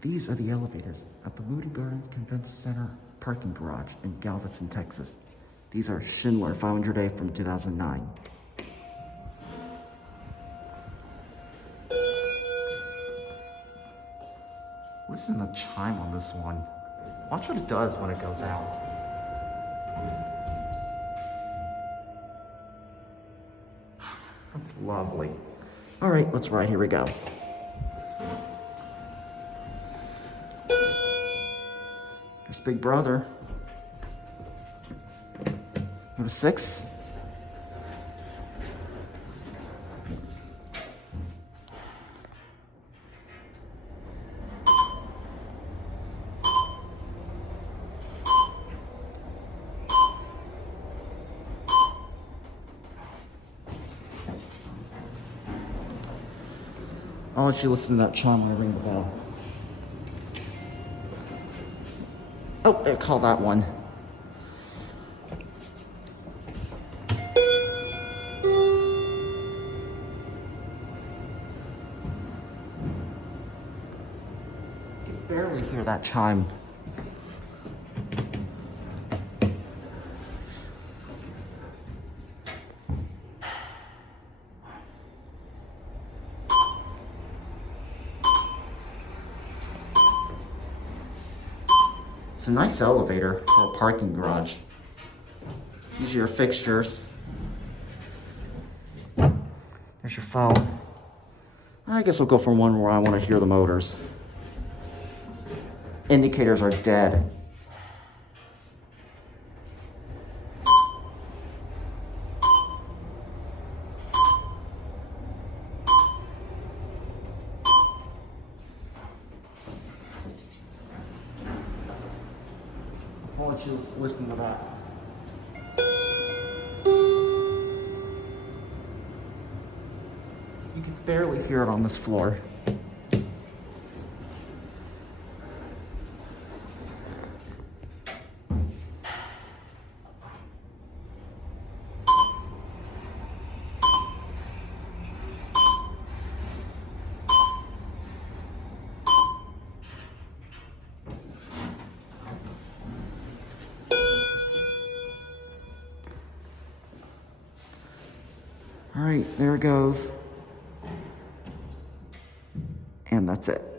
These are the elevators at the Moody Convention Center parking garage in Galveston, Texas. These are Schindler 500A from 2009. Listen to the chime on this one. Watch what it does when it goes out. That's lovely. All right, let's ride. Here we go. Here's Big Brother. Number 6. I'll let you listen to that chime when I ring the bell. Oh, I call that one. You can barely hear that chime. It's a nice elevator for a parking garage. These are your fixtures. There's your phone. I guess we'll go for one where I want to hear the motors. Indicators are dead. I'll let you listen to that. You can barely hear it on this floor. All right, there it goes. And that's it.